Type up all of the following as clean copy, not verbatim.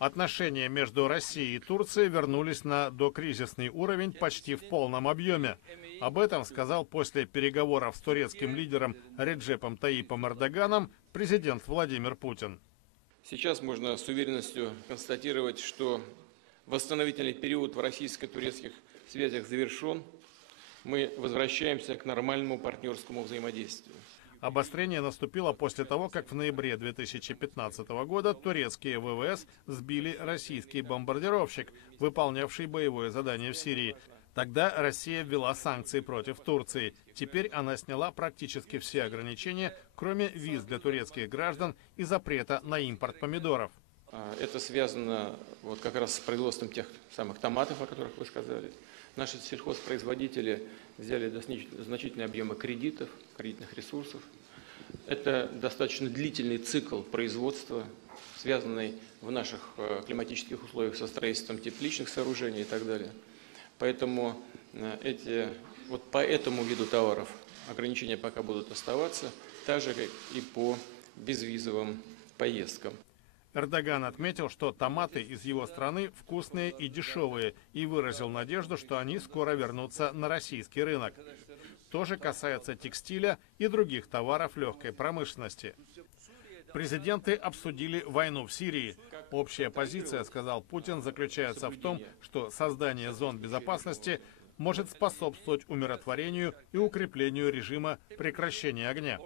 Отношения между Россией и Турцией вернулись на докризисный уровень почти в полном объеме. Об этом сказал после переговоров с турецким лидером Реджепом Таyyипом Эрдоганом президент Владимир Путин. Сейчас можно с уверенностью констатировать, что восстановительный период в российско-турецких связях завершен. Мы возвращаемся к нормальному партнерскому взаимодействию. Обострение наступило после того, как в ноябре 2015 года турецкие ВВС сбили российский бомбардировщик, выполнявший боевое задание в Сирии. Тогда Россия ввела санкции против Турции. Теперь она сняла практически все ограничения, кроме виз для турецких граждан и запрета на импорт помидоров. Это связано как раз с производством тех самых томатов, о которых вы сказали. Наши сельхозпроизводители взяли значительные объемы кредитов, кредитных ресурсов. Это достаточно длительный цикл производства, связанный в наших климатических условиях со строительством тепличных сооружений и так далее. Поэтому по этому виду товаров ограничения пока будут оставаться, так же, как и по безвизовым поездкам. Эрдоган отметил, что томаты из его страны вкусные и дешевые, и выразил надежду, что они скоро вернутся на российский рынок. То же касается текстиля и других товаров легкой промышленности. Президенты обсудили войну в Сирии. Общая позиция, сказал Путин, заключается в том, что создание зон безопасности может способствовать умиротворению и укреплению режима прекращения огня.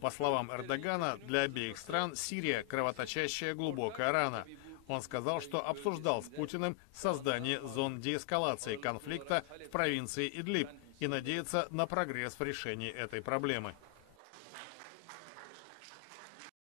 По словам Эрдогана, для обеих стран Сирия – кровоточащая глубокая рана. Он сказал, что обсуждал с Путиным создание зон деэскалации конфликта в провинции Идлиб и надеется на прогресс в решении этой проблемы.